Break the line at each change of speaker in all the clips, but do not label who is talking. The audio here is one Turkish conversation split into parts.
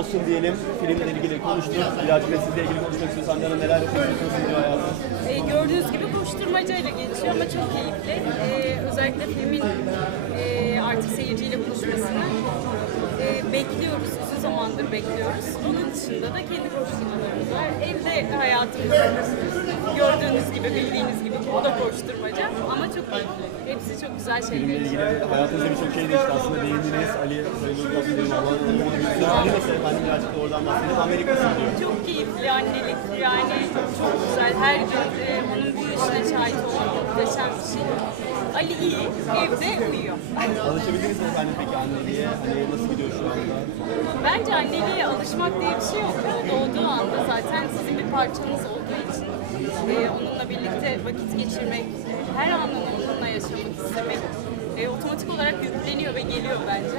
olsun diyelim. Filmle ilgili konuştuk. Birazcık da sizle ilgili konuşmak istiyorsan yarın neler yapıyorsunuz, nasıl gidiyor hayatınız?
Gördüğünüz gibi koşturmacayla geçiyor ama çok keyifli. Özellikle filmin artık seyirciyle buluşmasını bekliyoruz. Uzun zamandır bekliyoruz. Onun dışında da kendi koşturmalarımız var. Evde hayatımız gördüğünüz gibi, bildiğiniz gibi o da koşturmaca ama çok keyifli. Hepsi çok güzel
Filmle
şeyler.
ilgili hayatınızda birçok şey değişti aslında. Değindiniz. Ali Sayılır Ali nasıl efendim birazcık da oradan bahsedelim. Amerika'sı diyor.
Çok keyifli annelik yani çok güzel. Her gün onun büyüyüşüne şahit olmak muhteşem bir şey. Ali iyi, evde uyuyor.
Alışabildiniz mi efendim peki anneliğe? Hani nasıl gidiyor şu anda?
Bence anneliğe alışmak diye bir şey yok. Doğduğu anda zaten sizin bir parçanız olduğu için onunla birlikte vakit geçirmek, her anını onunla yaşamak istemek otomatik olarak yükleniyor ve geliyor bence.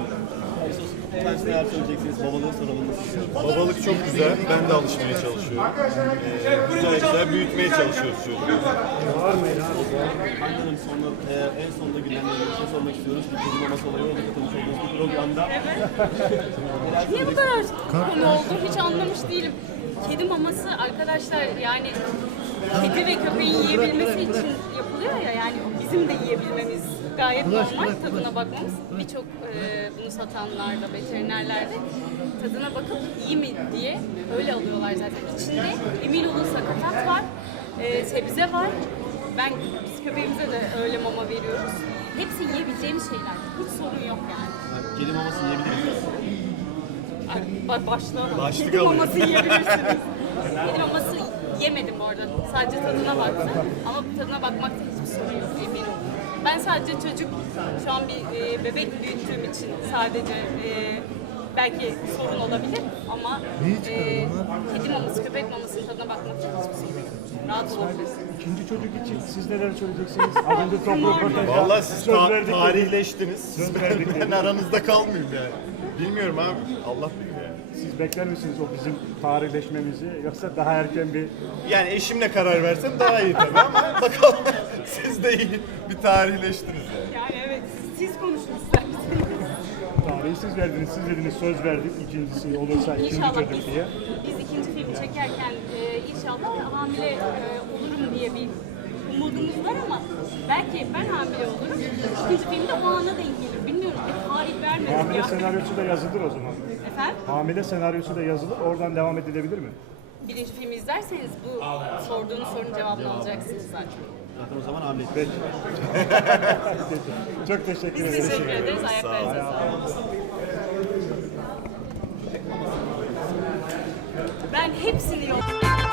Lütfen neler söyleyeceksiniz? Babalığı soralım.
Babalık çok güzel. Ben de alışmaya çalışıyorum. Güzel güzel büyütmeye çalışıyoruz çocuğu.
Hanım en sonunda gündemde bir şey sormak istiyoruz. Bir kedi maması olayı oldu katılmış olduğunuz bu programda.
Niye bu kadar konu oldu hiç anlamış değilim. Kedi maması arkadaşlar yani kedi ve köpeğin yiyebilmesi için yapılıyor ya yani bizim de yiyebilmemiz gayet normal tadına bakmamız. Birçok bunu satanlar da veterinerler de tadına bakıp iyi mi diye öyle alıyorlar zaten. İçinde emin olun sakatat var, sebze var. Biz köpeğimize de öyle mama veriyoruz. Hepsi yiyebileceğimiz şeyler. Hiç sorun yok yani.
Kedi maması yiyebiliriz.
Başlayalım.
Başlık
Kedi
alayım.
maması yiyebilirsiniz. Kedi maması yemedim orada. Sadece tadına baktım. Ama tadına bakmakta hiçbir sorun yok emin olun. Ben sadece çocuk, şu an bir bebek büyüttüğüm için sadece belki sorun olabilir ama kedi maması, köpek mamasının tadına bakmakta hiçbir sorun yok. Rahat olabilirsiniz.
İkinci çocuk için siz neler söyleyeceksiniz? Az önce top röportajda
Vallahi siz
söz verdik.
tarihleştiniz.
Söz verdik.
Ben aranızda kalmayayım yani. Bilmiyorum abi. Allah bilir yani.
Siz bekler misiniz o bizim tarihleşmemizi yoksa daha erken bir
Yani eşimle karar versem daha iyi tabii ama bakalım siz de iyi bir tarihleştiniz yani.
Yani evet, siz konuşun isterseniz.
tarihi siz verdiniz. Siz dediniz söz verdik ikincisi olursa ikinci
İnşallah
çocuk diye.
biz ikinci filmi çekerken inşallah hamile olurum diye bir umudumuz var ama belki ben hamile olurum. İkinci filmde o ana denk gelir. Bilmiyorum. Bir tarih vermedim
Hamile
ya.
senaryosu da yazılır o zaman.
Efendim?
Hamile senaryosu da yazılır. Oradan devam edilebilir mi?
Birinci filmi izlerseniz bu sorduğunuz sorunun cevabını alacaksınız zaten.
Zaten o zaman hamle.
Çok teşekkür
Biz
ederim.
teşekkür ederiz. Ayaklarınıza sağlık. Ben hepsini yok.